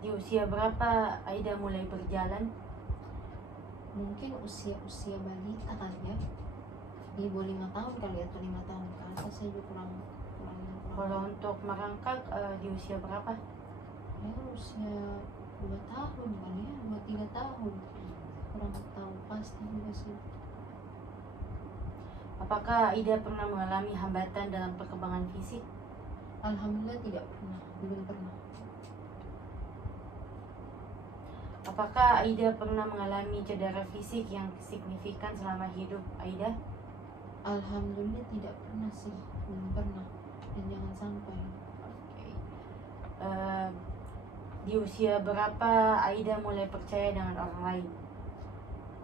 Di usia berapa Aida mulai berjalan? Mungkin usia balita kali ya, di bawah 5 tahun kali ya, atau 5 tahun ke atas. Saya juga kurang. Kalau untuk merangkak di usia berapa? Ya usia 2 tahun kali ya, 2-3 tahun, kurang tahu pasti juga sih. Apakah Aida pernah mengalami hambatan dalam perkembangan fisik? Alhamdulillah tidak pernah, belum pernah. Apakah Aida pernah mengalami cedera fisik yang signifikan selama hidup Aida? Alhamdulillah tidak pernah sih, belum pernah, dan jangan sampai. Oke. Di usia berapa Aida mulai percaya dengan orang lain?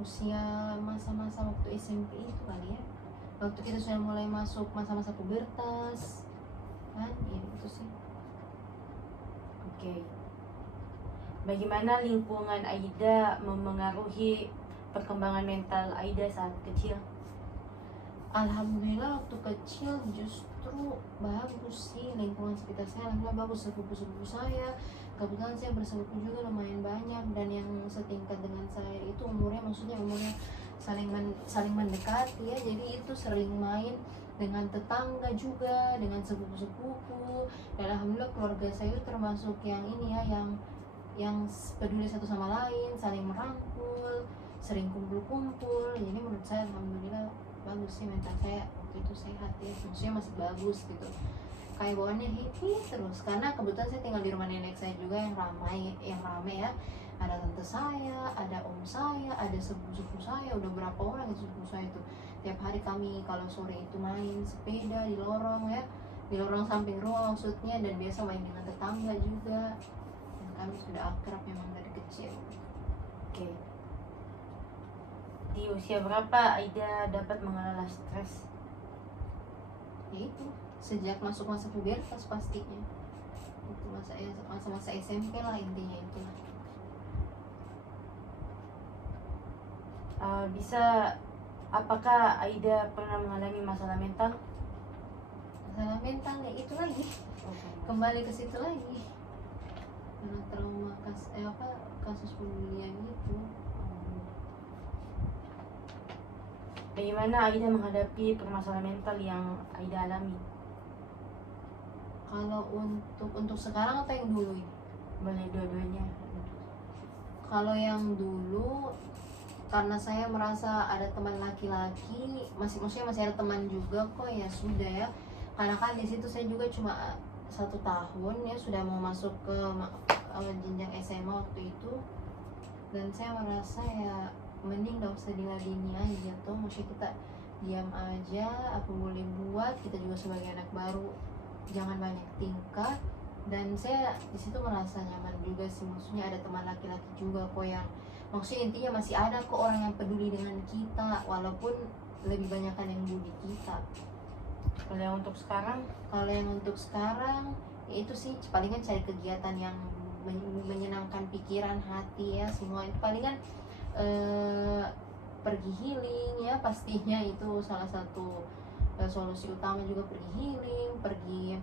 Usia masa-masa waktu SMP itu kali ya, waktu kita sudah mulai masuk masa-masa pubertas kan, ya itu sih. Oke. Bagaimana lingkungan Aida memengaruhi perkembangan mental Aida saat kecil? Alhamdulillah waktu kecil justru bagus sih, lingkungan sekitar saya alhamdulillah bagus. Sepupu-sepupu saya, kebetulan saya bersepupu juga lumayan banyak, dan yang setingkat dengan saya itu umurnya saling mendekati ya, jadi itu sering main dengan tetangga juga, dengan sepupu-sepupu. Dan alhamdulillah keluarga saya itu termasuk yang ini ya, yang peduli satu sama lain, saling merangkul, sering kumpul-kumpul. Jadi menurut saya alhamdulillah bagus sih, mental saya waktu itu sehat ya, maksudnya masih bagus gitu, kayak bawaannya happy terus. Karena kebetulan saya tinggal di rumah nenek saya juga yang rame ya, ada tante saya, ada om saya, ada sepupu saya, udah berapa orang itu sepupu saya itu. Tiap hari kami kalau sore itu main sepeda di lorong ya, di lorong samping rumah maksudnya, dan biasa main dengan tetangga juga, dan kami sudah akrab memang dari kecil. Oke. Di usia berapa Aida dapat mengelola stres? Itu sejak masuk masa pubertas pastinya, itu masa SMP lah intinya itu. Apakah Aida pernah mengalami masalah mental? Masalah mental ya itu lagi, kembali ke situ lagi, karena trauma kasus pembulian itu. Bagaimana Aida menghadapi permasalahan mental yang Aida alami? Kalau untuk sekarang atau yang dulu ini? Boleh dua-duanya. Kalau yang dulu, karena saya merasa ada teman laki-laki, maksudnya masih ada teman juga kok, ya sudah ya. Karena kan di situ saya juga cuma 1 tahun ya, sudah mau masuk ke jenjang SMA waktu itu, dan saya merasa ya mending gak usah diladeni aja tuh, maksudnya kita diam aja, apa boleh buat, kita juga sebagai anak baru jangan banyak tingkah. Dan saya di situ merasa nyaman juga sih, maksudnya ada teman laki-laki juga kok, yang maksudnya intinya masih ada kok orang yang peduli dengan kita, walaupun lebih banyak kan yang bully kita. Kalau yang untuk sekarang? Kalau yang untuk sekarang ya itu sih palingan cari kegiatan yang menyenangkan pikiran, hati ya, semua itu palingan pergi healing ya, pastinya itu salah satu solusi utama juga, pergi healing, pergi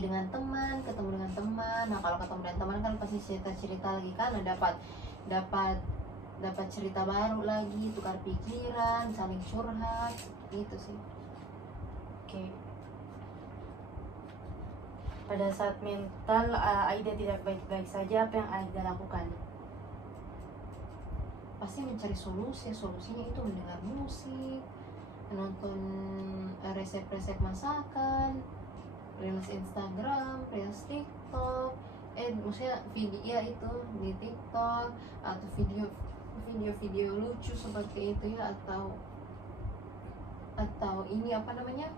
dengan teman, ketemu dengan teman. Nah kalau ketemu dengan teman kan pasti cerita lagi kan, dapat cerita baru lagi, tukar pikiran, saling curhat, gitu sih. Oke. Pada saat mental Aida tidak baik-baik saja, apa yang Aida lakukan? Pasti mencari solusinya itu mendengar musik, nonton resep-resep masakan, reels Instagram, reels TikTok, maksudnya video ya itu di TikTok, atau video lucu seperti itu ya, atau ini apa namanya,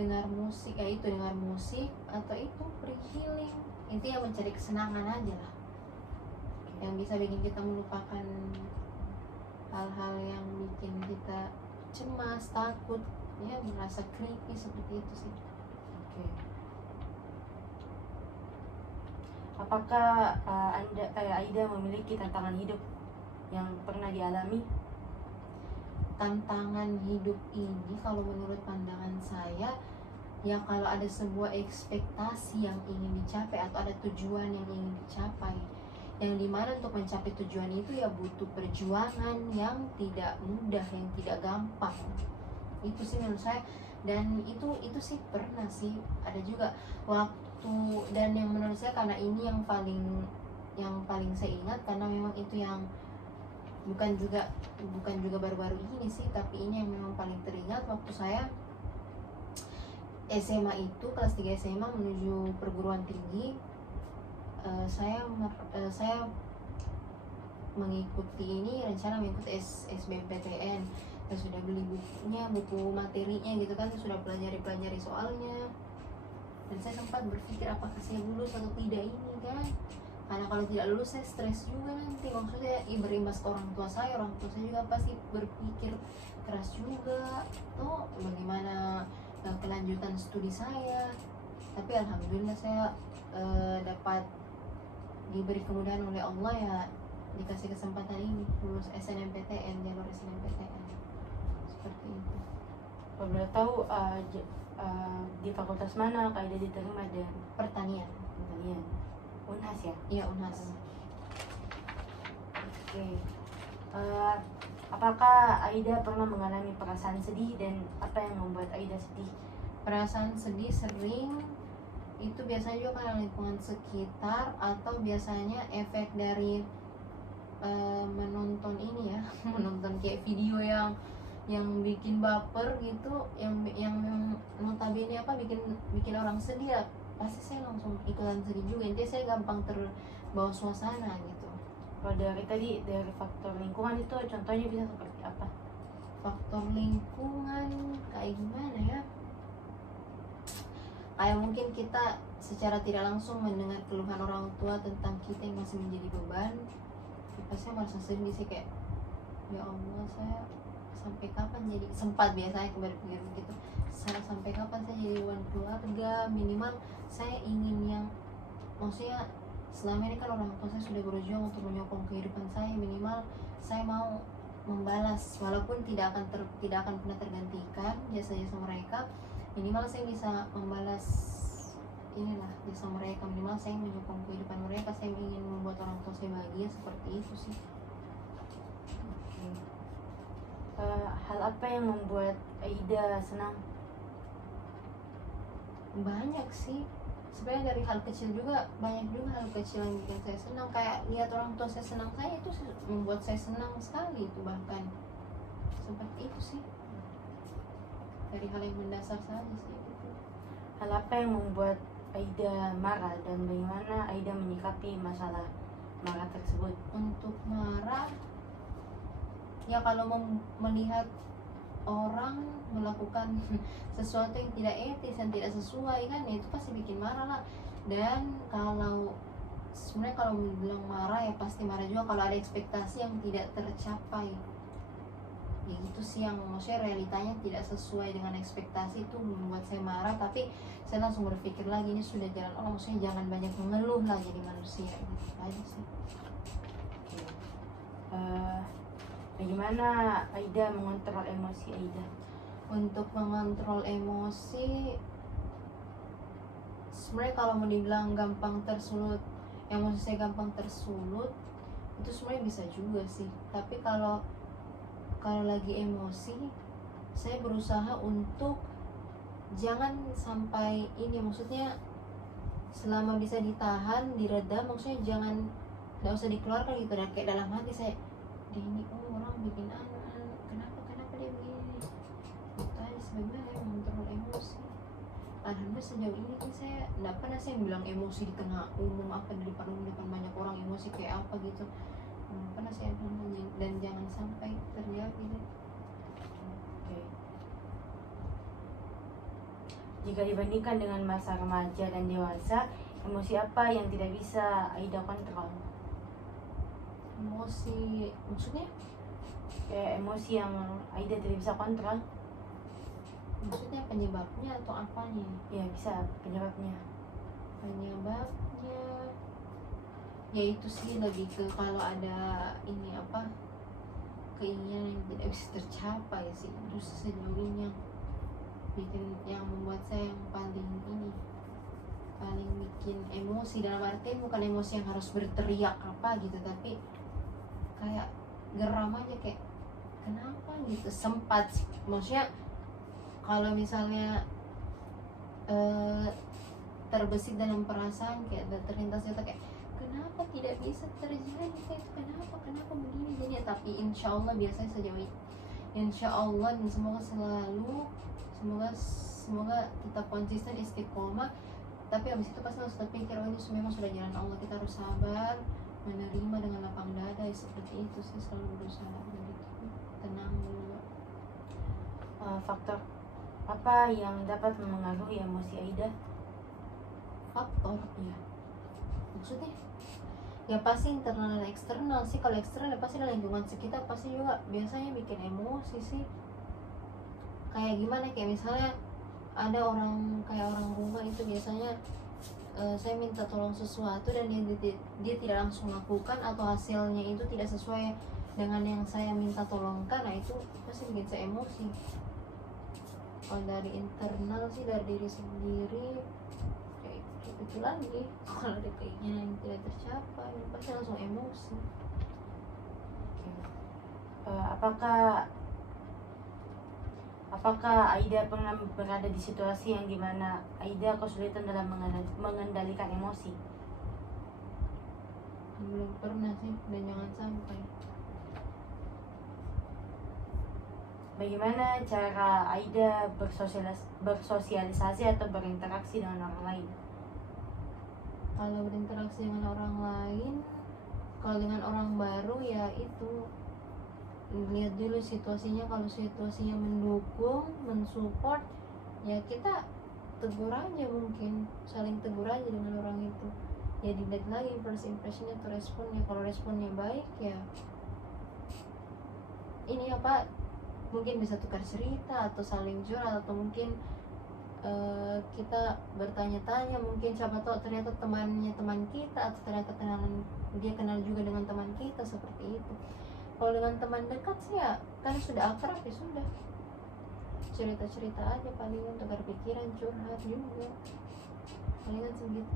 dengar musik ya, itu dengar musik, atau itu free healing, intinya mencari kesenangan aja lah, yang bisa bikin kita melupakan hal-hal yang bikin kita cemas, takut ya, merasa creepy seperti itu sih. Oke. Apakah Aida memiliki tantangan hidup yang pernah dialami? Tantangan hidup ini kalau menurut pandangan saya ya kalau ada sebuah ekspektasi yang ingin dicapai atau ada tujuan yang ingin dicapai, yang dimana untuk mencapai tujuan itu ya butuh perjuangan yang tidak mudah, yang tidak gampang. Itu sih menurut saya. Dan itu sih pernah sih ada juga waktu, dan yang menurut saya karena ini yang paling saya ingat, karena memang itu yang bukan juga baru-baru ini sih, tapi ini yang memang paling teringat waktu saya SMA itu, kelas 3 SMA menuju perguruan tinggi. Saya mengikuti ini, rencana mengikuti SBMPTN. Saya sudah beli bukunya, buku materinya gitu kan, sudah pelajari soalnya. Dan saya sempat berpikir apakah saya lulus atau tidak ini kan, karena kalau tidak lulus saya stres juga nanti, maksudnya berimbas ke orang tua saya juga pasti berpikir keras juga tuh bagaimana kelanjutan studi saya. Tapi alhamdulillah saya dapat diberi kemudahan oleh Allah, ya dikasih kesempatan ini lulus SNMPTN, jalur SNMPTN seperti itu. Kalau boleh tahu di fakultas mana Kak Aida diterima? Dan Pertanian. Unhas ya? Iya, Unhas. Oke. Apakah Aida pernah mengalami perasaan sedih, dan apa yang membuat Aida sedih? Perasaan sedih sering, itu biasanya juga karena lingkungan sekitar, atau biasanya efek dari menonton ini ya menonton kayak video yang bikin baper gitu, yang notabene bikin orang sedih ya, pasti saya langsung ikutan sedih juga. Intinya saya gampang terbawa suasana gitu. Kalau dari faktor lingkungan itu contohnya bisa seperti apa? Faktor lingkungan kayak gimana ya, kayak mungkin kita secara tidak langsung mendengar keluhan orang tua tentang kita yang masih menjadi beban, pasti merasa sedih sih, kayak ya Allah, saya sampai kapan jadi, sempat biasanya berpikir begitu, saya sampai kapan saya jadi beban keluarga. Minimal saya ingin yang, maksudnya selama ini kan orang tua saya sudah berjuang untuk menyokong kehidupan saya, minimal saya mau membalas, walaupun tidak akan pernah tergantikan jasa-jasa mereka, minimal saya bisa membalas inilah jasa mereka, minimal saya menyokong kehidupan mereka, saya ingin membuat orang tua saya bahagia, seperti itu sih. Hal apa yang membuat Aida senang? Banyak sih sebenarnya, dari hal kecil juga, banyak juga hal kecil yang bikin saya senang, kayak lihat orang tua saya senang, saya itu membuat saya senang sekali, itu bahkan seperti itu sih, dari hal yang mendasar saja sih gitu. Hal apa yang membuat Aida marah, dan bagaimana Aida menyikapi masalah marah tersebut? Untuk marah ya kalau melihat orang melakukan sesuatu yang tidak etis, yang tidak sesuai kan, ya itu pasti bikin marah lah. Dan sebenarnya kalau bilang marah ya pasti marah juga kalau ada ekspektasi yang tidak tercapai, ya itu sih yang maksudnya realitanya tidak sesuai dengan ekspektasi, itu membuat saya marah. Tapi saya langsung berpikir lagi, ini sudah jalan Allah, maksudnya jangan banyak mengeluh lah jadi manusia, gitu aja sih. Bagaimana Aida mengontrol emosi Aida? Untuk mengontrol emosi, sebenarnya kalau mau dibilang gampang tersulut, emosi saya gampang tersulut, itu sebenarnya bisa juga sih. Tapi kalau lagi emosi, saya berusaha untuk jangan sampai ini, maksudnya selama bisa ditahan, diredam, maksudnya nggak usah dikeluarkan gitu. Dan kayak dalam hati saya, ini orang bikin kenapa dia begini, itu aja sebenarnya yang mengontrol emosi. Alhamdulillah sejauh ini kan saya nggak pernah saya bilang emosi di tengah umum, apa di depan banyak orang emosi kayak apa gitu, nggak pernah saya bilang, dan jangan sampai terjadi deh. Jika dibandingkan dengan masa remaja dan dewasa, emosi apa yang tidak bisa Aida kontrol? Emosi maksudnya? Kayak emosi yang Aida tidak bisa kontrol. Maksudnya penyebabnya atau apanya? Ya bisa, penyebabnya. Ya itu sih lebih ke kalau ada ini keinginan yang tidak bisa tercapai sih, itu sejauh ini yang membuat saya yang paling bikin emosi, dalam artian bukan emosi yang harus berteriak apa gitu, tapi kayak geram aja, kayak kenapa gitu. Sempat sih, maksudnya kalau misalnya terbesit dalam perasaan, kayak terlintas itu kayak kenapa tidak bisa terjadi, kayak kenapa begini jadi. Tapi insya Allah biasanya sejauh ini insya Allah, dan semoga tetap konsisten istiqomah. Tapi abis itu pasti harus terpikir, oh ini memang sudah jalan Allah, kita harus sabar menerima dengan lapang dada. Seperti itu sih, selalu berusaha begitu, tenang dulu. Faktor apa yang dapat mengaruhi emosi Aida? Faktor ya, maksudnya ya pasti internal dan eksternal sih. Kalau eksternal ya pasti lingkungan sekitar pasti juga biasanya bikin emosi sih. Kayak gimana, kayak misalnya ada orang rumah itu biasanya saya minta tolong sesuatu dan dia tidak langsung lakukan, atau hasilnya itu tidak sesuai dengan yang saya minta tolongkan, nah itu pasti bikin saya emosi. Kalau dari internal sih, dari diri sendiri kayak itu lagi, kalau ada keinginan yang tidak tercapai pasti langsung emosi. Apakah Aida pernah berada di situasi yang dimana Aida kesulitan dalam mengendalikan emosi? Belum pernah sih, dan jangan sampai. Bagaimana cara Aida bersosialisasi atau berinteraksi dengan orang lain? Kalau berinteraksi dengan orang lain, kalau dengan orang baru ya itu lihat dulu situasinya. Kalau situasinya mendukung, mensupport, ya kita tegur aja, mungkin saling tegur aja dengan orang itu. Ya dilihat lagi first impressionnya atau responnya. Kalau responnya baik ya ini apa, mungkin bisa tukar cerita atau saling curhat, atau mungkin kita bertanya-tanya, mungkin siapa tahu ternyata temannya teman kita, atau ternyata dia kenal juga dengan teman kita, seperti itu. Kalau dengan teman dekat sih ya kan sudah akrab, ya sudah cerita-cerita aja, palingan tukar pikiran, curhat juga, palingan segitu.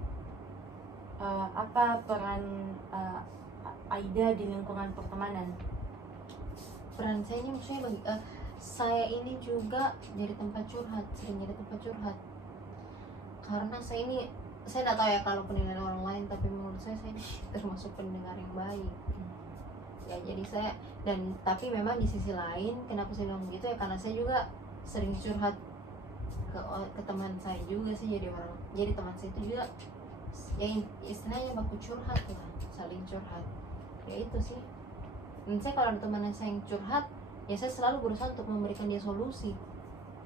Apa peran Aida di lingkungan pertemanan? Peran saya ini maksudnya saya ini juga jadi tempat curhat, sering jadi tempat curhat, karena saya tidak tahu ya kalau penilaian orang lain, tapi menurut saya ini termasuk pendengar yang baik. Ya jadi saya, tapi memang di sisi lain kenapa saya bilang begitu ya, karena saya juga sering curhat ke teman saya juga sih, jadi teman saya itu juga ya istilahnya baku curhat lah, saling curhat, ya itu sih. Dan saya kalau ada teman saya yang curhat, ya saya selalu berusaha untuk memberikan dia solusi,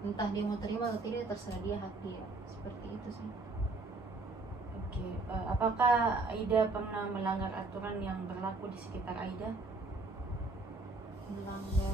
entah dia mau terima atau tidak, terserah dia, hak dia, seperti itu sih. Oke, apakah Aida pernah melanggar aturan yang berlaku di sekitar Aida? Melanggar